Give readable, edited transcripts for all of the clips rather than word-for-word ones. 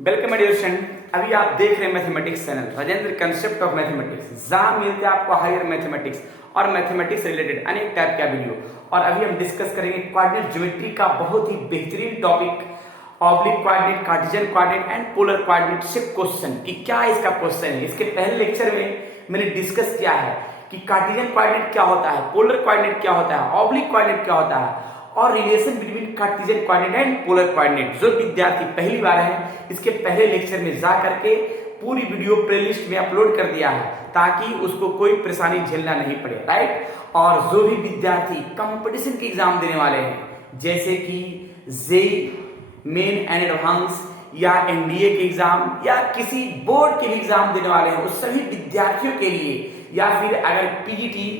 Welcome dear student. अभी आप देख रहे हैं mathematics channel Rajendra concept of mathematics, जहां मिलते हैं आपको हायर मैथमेटिक्स और मैथमेटिक्स से रिलेटेड अनेक टाइप का वीडियो। और अभी हम डिस्कस करेंगे कोऑर्डिनेट ज्योमेट्री का बहुत ही बेहतरीन topic oblique coordinate, Cartesian coordinate and polar coordinate से क्वेश्चन कि क्या इसका क्वेश्चन है। इसके पहले लेक्चर में मैंने डिस्कस किया है कि कार्टेशियन कोऑर्डिनेट क्या होता है, पोलर कोऑर्डिनेट क्या होता है, ऑब्लिक कोऑर्डिनेट क्या होता है और relation between Cartesian coordinate and polar coordinate. जो विद्यार्थी पहली बार है इसके पहले लेक्चर में जा करके पूरी वीडियो प्लेलिस्ट में अपलोड कर दिया है ताकि उसको कोई परेशानी झेलना नहीं पड़े, राइट। और जो भी विद्यार्थी कंपटीशन के एग्जाम देने वाले हैं जैसे कि जेईई मेन एंड एडवांस या एनडीए के एग्जाम या किसी बोर्ड के एग्जाम देने वाले हैं उस सभी विद्यार्थियों के लिए, या फिर अगर पीजीटी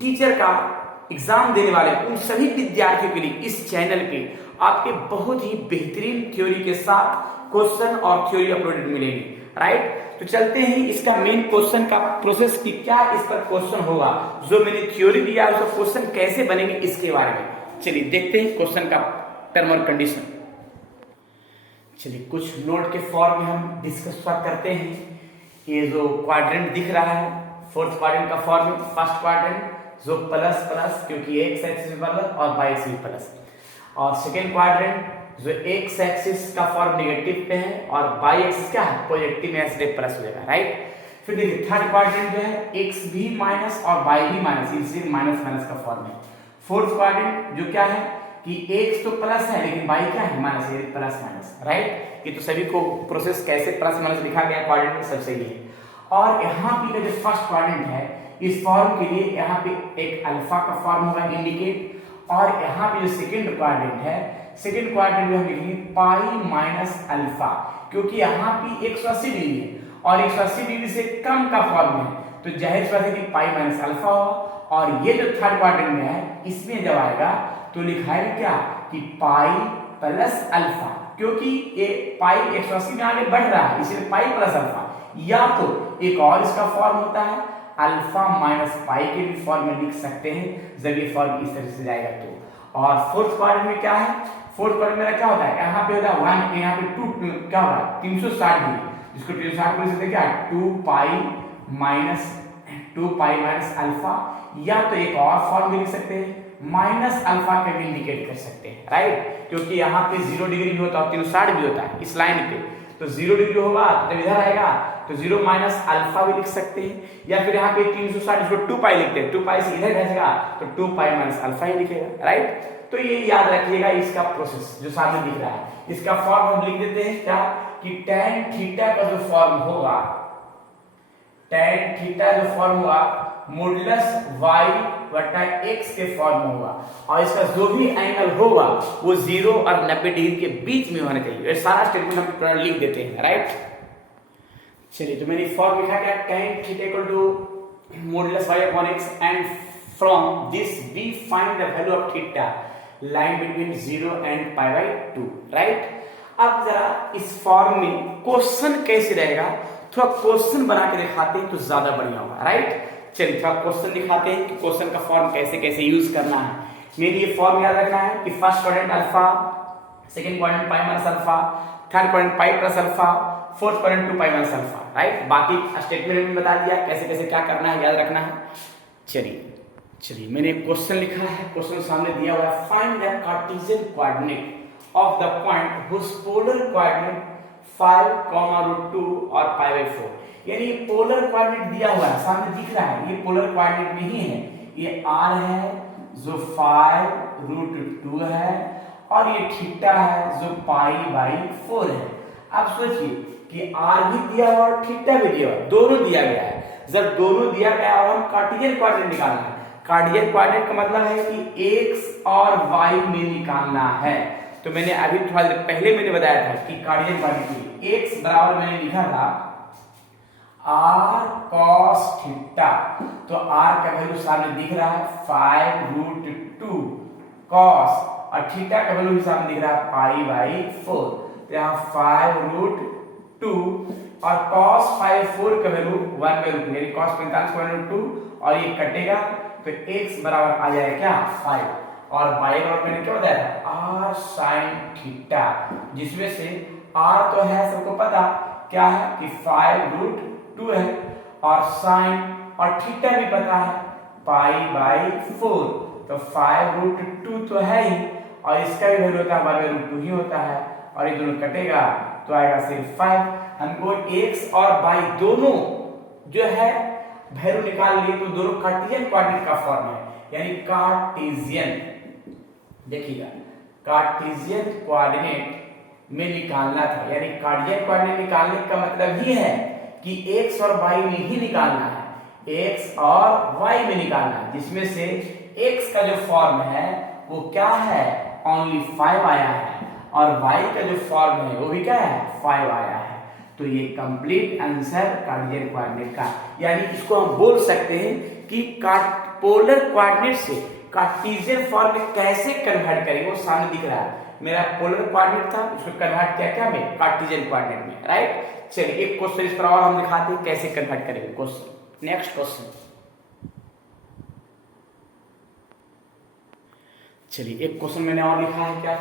टीचर का एग्जाम देने वाले उन सभी विद्यार्थियों के लिए इस चैनल पे आपके बहुत ही बेहतरीन थ्योरी के साथ क्वेश्चन और थ्योरी अपलोडेड मिलेंगे, राइट। तो चलते हैं इसका मेन क्वेश्चन का प्रोसेस कि क्या इस पर क्वेश्चन होगा, जो मैंने थ्योरी दिया उसका क्वेश्चन कैसे बनेंगे इसके बारे में। चलिए देखते हैं क्वेश्चन का टर्म और कंडीशन। चलिए कुछ नोट के फॉर्म में हम डिस्कस करते हैं। ये जो क्वाड्रेंट दिख रहा है फोर्थ क्वाड्रेंट का फॉर्म में, फर्स्ट क्वाड्रेंट जो प्लस प्लस क्योंकि एक्स एक्सिस प्लस और वाई एक्सिस प्लस, और सेकेंड क्वाड्रेंट जो एक्स एक्सिस का फॉर्म नेगेटिव पे है और वाई एक्सिस क्या है पॉजिटिव में ऐसे प्लस हो जाएगा, राइट। फिर देखिए थर्ड क्वाड्रेंट जो है एक्स भी माइनस और वाई भी माइनस, इसलिए माइनस माइनस का फॉर्म है। फोर्थ क्वाड्रेंट जो क्या है कि एक्स तो प्लस है लेकिन वाई क्या है माइनस, ये प्लस माइनस, राइट। ये तो सभी को प्रोसेस कैसे प्लस माइनस लिखा गया क्वाड्रेंट में सब सही है। और यहाँ पे जो फर्स्ट क्वाड्रेंट है इस फॉर्म के लिए यहाँ पे एक अल्फा का फॉर्म होगा इंडिकेट, और यहाँ पे जो सेकंड क्वाड्रेंट है सेकंड क्वाड्रेंट में हम लिखेंगे पाई माइनस अल्फा, क्योंकि यहाँ पे 180 डिग्री है और 180 डिग्री से कम का फॉर्म है तो जाहिर सी बात है कि पाई माइनस अल्फा होगा। और ये जो थर्ड क्वाड्रेंट में है इसमें जब आएगा तो लिखाएगा क्या कि पाई प्लस अल्फा, क्योंकि ये पाई 180 में आगे बढ़ रहा है इसलिए पाई प्लस अल्फा, या तो एक और इसका फॉर्म होता है अल्फा माइनस पाई के भी फॉर्म में लिख सकते हैं जब ये फॉर्म इस तरह से जाएगा तो। और फोर्थ क्वाड्रेंट में क्या है, फोर्थ क्वाड्रेंट मेरा क्या होता है यहाँ पे होता है 1, यहाँ पे 2 क्या होगा 360 डिग्री, जिसको 360 बोल सकते हैं क्या 2 पाई माइनस अल्फा, या तो एक और फॉर्म भी लिख सकते हैं माइनस अल्फा का भी इंडिकेट कर सकते हैं, राइट। क्योंकि यहाँ पे 0 डिग्री भी होता है 360 भी होता है इस लाइन पे, तो 0 डिग्री होगा जब इधर आएगा तो 0 माइनस अल्फा भी लिख सकते हैं, या फिर यहाँ पे 360 इसको 2 पाई लिखते हैं, 2 पाई से इधर घसेगा तो 2 पाई माइनस अल्फा ही लिखेगा, राइट। तो ये याद रखिएगा इसका प्रोसेस जो सामने दिख रहा है। इसका फॉर्म हम लिख देते हैं क्या कि tan थीटा का जो फॉर्म होगा, tan थीटा जो फॉर्म होगा मॉडुलस y बटा x के फॉर्म में होगा, और इसका जो भी एंगल होगा वो 0 और 90 डिग्री के बीच में होना चाहिए। ये सारा स्टेटमेंट हम लिख देते हैं, राइट। चलिए तो मैंने फॉर्म लिखा क्या tan theta equal to modulus y upon x and from this we find the value of theta lying between 0 and pi by 2, right. अब जरा इस फॉर्म में क्वेश्चन कैसे रहेगा थोड़ा क्वेश्चन बना के दिखाते हैं तो ज्यादा बढ़िया होगा, राइट। चलिए थोड़ा क्वेश्चन दिखाते हैं कि क्वेश्चन का फॉर्म कैसे कैसे यूज करना है। मेरे ये फॉर्म याद रखना है कि first quadrant alpha, second quadrant pi minus alpha, third quadrant pi plus alpha, fourth quadrant 2 pi minus alpha, right. बाकी स्टेटमेंट में बता दिया कैसे कैसे क्या करना है, याद रखना है। चलिए मैंने क्वेश्चन लिखा है, क्वेश्चन सामने दिया हुआ है find the Cartesian coordinate of the point whose polar coordinate 5, √2 और पाई बाय 4, यानी पोलर कोऑर्डिनेट दिया हुआ है सामने दिख रहा है, ये पोलर कोऑर्डिनेट में ही है, ये r है जो 5 √2 है और ये थीटा है जो पाई बाई 4 है। अब सोचिए कि r भी दिया हुआ और थीटा भी दिया हुआ, दोनों दिया गया है। जब दोनों दिया गया और हम कार्टेशियन कोऑर्डिनेट निकालना है, कार्टेशियन कोऑर्डिनेट का मतलब है कि x और y में निकालना है। तो मैंने अभी थोड़ा देर पहले मैंने बताया था कि कार्टेशियन कोऑर्डिनेट x बराबर मैंने लिखा था r cos थीटा, तो r का वैल्यू सामने दिख रहा है 5 √2 cos और थीटा का वैल्यू सामने दिख रहा है पाई बाई 4, तो यहाँ 5 √2 और cos पाई 4 का वैल्यू 1/2 यानी cos 45 1/2 और ये कटेगा तो x बराबर आ जाएगा क्या 5, और y बराबर मैंने क्या बताया था r sin थीटा, जिसमें से r तो है सबको पता क्या है कि 5√2 है, और साइन और थीटा भी पता है पाई/4, तो 5√2 तो है ही, और इसका भी वैल्यू होता है y/√2 ही होता है, और ये दोनों कटेगा तो आएगा सिर्फ 5। हमको x और y दोनों जो है वैल्यू निकाल लिए, तो दोनों कार्टेशियन कोऑर्डिनेट का फॉर्म है, यानी कार्टेशियन, देखिएगा कार्टेशियन कोऑर्डिनेट में निकालना था, यानी कार्टेशियन कोऑर्डिनेट निकालने का मतलब ही है कि x और y में ही निकालना है, x और y में निकालना है, जिसमें से x का जो फॉर्म है वो क्या है, ओनली 5 आया है, और y का जो फॉर्म है वो भी क्या है, 5 आया है। तो ये कंप्लीट आंसर कार्टेशियन कोऑर्डिनेट का, यानी इसको हम बोल सकते हैं कि पोलर कोऑर्डिनेट से कार्टेशियन फॉर्म में कैसे कन्वर्ट करेंगे, वो सामने दिख रहा है, मेरा पोलर कोऑर्डिनेट था, उसको कन्वर्ट किया क्या में, कार्टेशियन कोऑर्डिनेट में, राइट। चलिए एक क्वेश्चन इस पर और हम दिखाते हैं कैसे कन्वर्ट करेंगे क्वेश्चन। नेक्स्ट क्वेश्चन, चलिए एक क्वेश्चन मैंने और लिखा है क्या,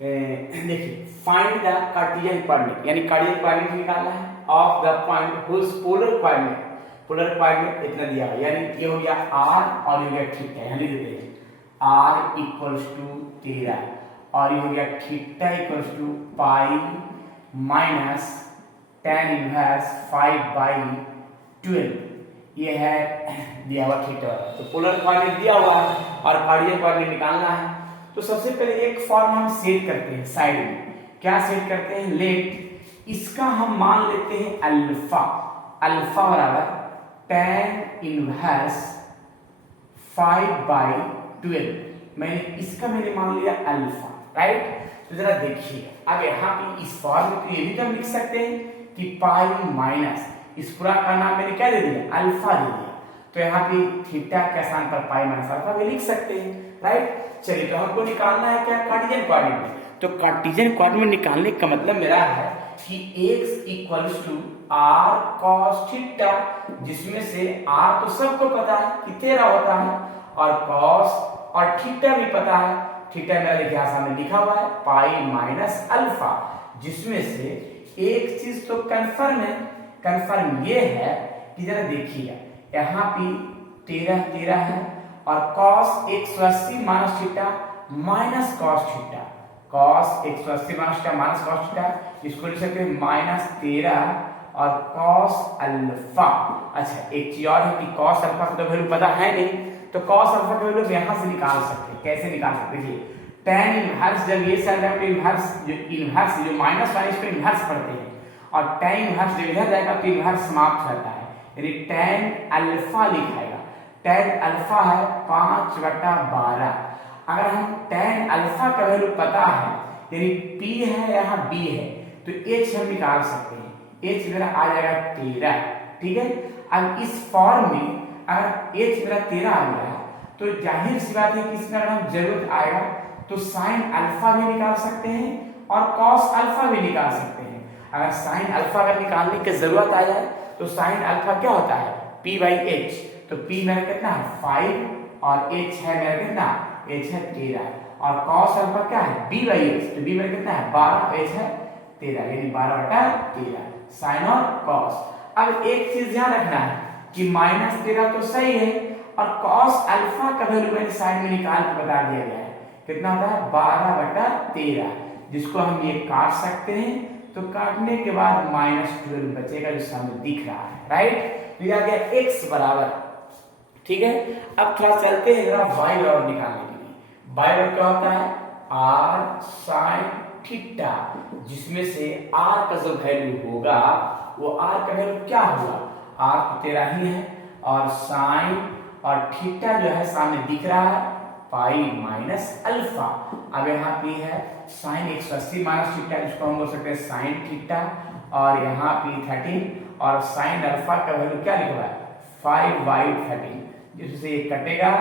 देखिए फाइंड द कार्टेशियन कोऑर्डिनेट, यानी कार्टेशियन कोऑर्डिनेट निकालना है of the point whose polar coordinate इतना दिया है, यानी ये हो गया r और ये हो गया थीटा, यहां लिख देते हैं r इक्वल्स टू 13, और ये हो गया theta equals to pi minus tan inverse 5/12, ये है दिया हुआ थीटा, तो पोलर कोऑर्डिनेट दिया हुआ है और कार्टेशियन कोऑर्डिनेट निकालना है। तो सबसे पहले एक फॉर्म हम सेट करते हैं साइड में, क्या सेट करते हैं, लेट इसका हम मान लेते हैं अल्फा, अल्फा बराबर tan इनवर्स 5/12, मैंने मान लिया अल्फा, राइट। तो जरा देखिए अब यहाँ पे इस फॉर्म को ये भी तो हम लिख सकते हैं कि पाई माइनस, इस पूरा का नाम मैंने क्या दे दिया, अल्फा दे दिया, तो यहाँ पे थीटा के स्थान पर पाई माइनस अल्फा भी लिख सकते हैं, राइट। चलिए तो हमको निकालना है क्या, कार्टेशियन कोऑर्डिनेट में, तो कार्टेशियन कोऑर्डिनेट निकालने का मतलब मेरा है कि x equals to r cos theta, जिसमें से r तो सबको पता है कि 13 होता है, और cos और थीटा भी पता है, थीटा मेरा देखिए सामने लिखा हुआ है पाई माइनस अल्फा, जिसमें से एक चीज तो कंफर्म है, कंफर्म ये है कि जरा देखिए यहाँ पे 13 है, और cos 180 minus theta minus cos theta, cos 180 minus theta minus cos theta, इसको लिख सकते हैं -13 और cos अल्फा। अच्छा एक चीज और है कि cos अल्फा का तो वैल्यू पता है नहीं, तो cos अल्फा का वैल्यू यहां से निकाल सकते हैं, कैसे निकाल सकते हैं, देखिए tan इनवर्स, जब ये साइड है तो इनवर्स जो माइनस वाले इसको इनवर्स पढ़ते हैं, और tan इनवर्स जब इधर जाएगा तो इनवर्स समाप्त हो जाता है, यानी tan अल्फा लिखाएगा, tan अल्फा है 5/12, अगर हम tan अल्फा का वैल्यू पता है, यानी p है यहाँ b है, तो h हम निकाल सकते हैं, h मेरा आ जाएगा 13, ठीक है। अब इस फॉर्म में अगर h मेरा 13 आ गया तो जाहिर सी बात है कि इसमें अगर हम जरूरत आएगा तो साइन अल्फा भी निकाल सकते हैं और cos अल्फा भी निकाल सकते हैं। अगर साइन अल्फा अगर निकालने की जरूरत आ जाए तो साइन अल्फा क्या होता है, p/h, तो p मेरा कितना है 5 और h है मेरा कितना, h है 13, और cos अल्फा क्या है b/h, तो b मेरा कितना है 12, h है 13, यानी 12/13 साइन और cos। अब एक चीज ध्यान रखना है कि -13 तो सही है, और cos अल्फा का वैल्यू मैंने साइड में निकाल के बता दिया गया है, कितना होता है 12/13, जिसको हम ये काट सकते हैं, तो काटने के बाद -12 बचेगा जो सामने दिख रहा है, राइट। तो ये आ गया x बराबर, ठीक है। अब थोड़ा चलते हैं जरा y बराबर निकालने के लिए, y बराबर क्या होता है r sin थीटा, जिसमें से r का जो वैल्यू होगा वो r का वैल्यू क्या होगा, r तो 13 ही है, और साइन और थीटा जो है सामने दिख रहा है पाई माइनस अल्फा। अब यहाँ पे है साइन 180 माइनस थीटा, जिसको हम बोल सकते हैं साइन थीटा, और यहाँ पे 13, और साइन अल्फा का वैल्यू क्या लिखा है 5/13, जिससे ये कटेगा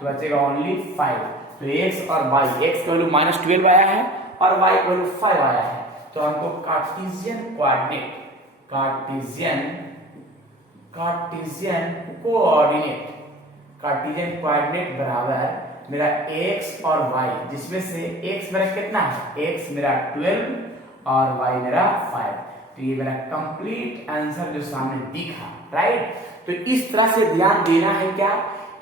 तो बचेगा ओनली 5। तो x और y, x का वैल्यू -12 आया है और y का वैल्यू 5 आया है, तो हमको कार्टेशियन कोऑर्डिनेट, कार्टेशियन कोऑर्डिनेट बराबर मेरा x और y, जिसमें से x मेरा कितना है, x मेरा 12 और y मेरा 5। तो ये मेरा कंप्लीट आंसर जो सामने दिखा, राइट। तो इस तरह से ध्यान देना है क्या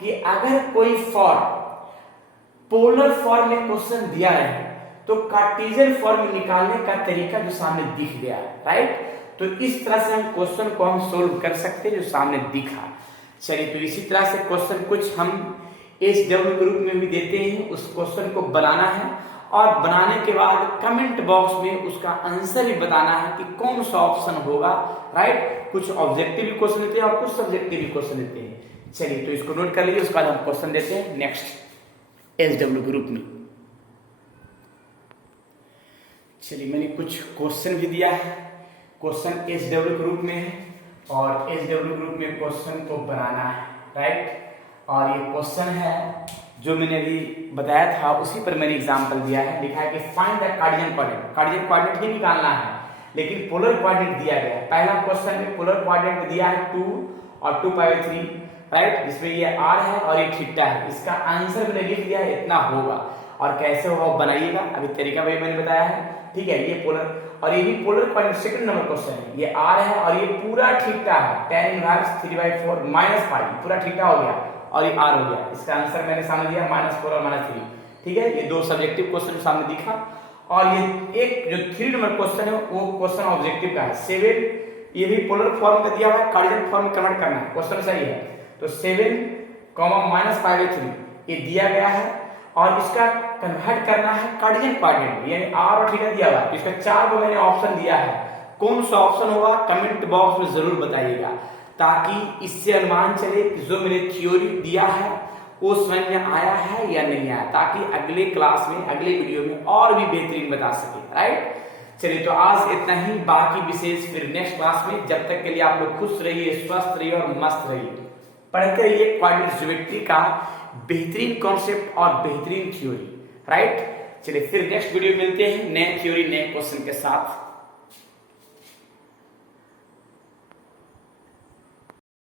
कि अगर कोई फॉर्म पोलर फॉर्म में क्वेश्चन दिया है तो कार्टेशियन फॉर्म निकालने का तरीका जो सामने दिख गया, राइट। तो इस तरह से हम क्वेश्चन को हम सोल्व कर सकते हैं जो सामने दिखा। चलिए, तो इसी तरह से क्वेश्चन कुछ हम SW ग्रुप में भी देते हैं, उस क्वेश्चन को बनाना है और बनाने के बाद कमेंट बॉक्स में उसका आंसर भी बताना है कि कौन सा ऑप्शन होगा, राइट। कुछ ऑब्जेक्टिव क्वेश्चन देते हैं और कुछ सब्जेक्टिव क्वेश्चन देते हैं। चलिए, तो इसको नोट कर लीजिए, उसके बाद हम क्वेश्चन देते हैं नेक्स्ट SW ग्रुप में। चलिए, मैंने कुछ क्वेश्चन भी दिया है, क्वेश्चन SW ग्रुप में है और SW ग्रुप में क्वेश्चन को बनाना है, राइट। और ये क्वेश्चन है जो मैंने अभी बताया था, उसी पर मैंने एग्जांपल दिया है। लिखा है कि फाइंड द कार्डियन कोऑर्डिनेट। कार्डियन कोऑर्डिनेट ही निकालना है, लेकिन पोलर कोऑर्डिनेट दिया गया है। पहला क्वेश्चन में पोलर कोऑर्डिनेट दिया है 2 और 2π/3, राइट, जिसमें ये r है और ये थीटा है। इसका आंसर मैंने लिख दिया है, इतना होगा। और कैसे होगा बनाइएगा, अभी तरीका वही मैंने बताया है, ठीक है। ये पोलर और ये भी polar coordinate second number question है। ये r है और ये पूरा थीटा है, tan इनवर्स 3/4 - π, पूरा थीटा हो गया और ये r हो गया। इसका आंसर मैंने सामने दिया -4 और -3, ठीक है। ये दो सब्जेक्टिव क्वेश्चन सामने दिखा। और ये एक जो 3 नंबर क्वेश्चन है वो क्वेश्चन ऑब्जेक्टिव का है। 7, ये भी पोलर फॉर्म में दिया हुआ है, कार्डियन फॉर्म में कन्वर्ट करना है, क्वेश्चन सही है। तो 7, -π/3 ये दिया गया है और इसका कन्वर्ट करना है कार्डियन कोऑर्डिनेट, यानी r और थीटा दिया हुआ है। इसका 4 को मैंने ऑप्शन दिया है, कौन सा ऑप्शन होगा कमेंट बॉक्स में जरूर बताइएगा, ताकि इससे अनुमान चले कि जो मैंने थ्योरी दिया है वो समझ में आया है या नहीं आया, ताकि अगले क्लास में, अगले वीडियो में और भी बेहतरीन बता सके, राइट। चलिए, तो आज इतना ही, बाकी विशेष फिर नेक्स्ट क्लास में। जब तक के लिए आप लोग खुश रहिए, स्वस्थ रहिए और मस्त रहिए। पढ़ते रहिए कोऑर्डिनेट ज्योमेट्री का बेहतरीन कॉन्सेप्ट और बेहतरीन थ्योरी, राइट। चलिए, फिर नेक्स्ट वीडियो मिलते हैं नए थ्योरी नए क्वेश्चन के साथ।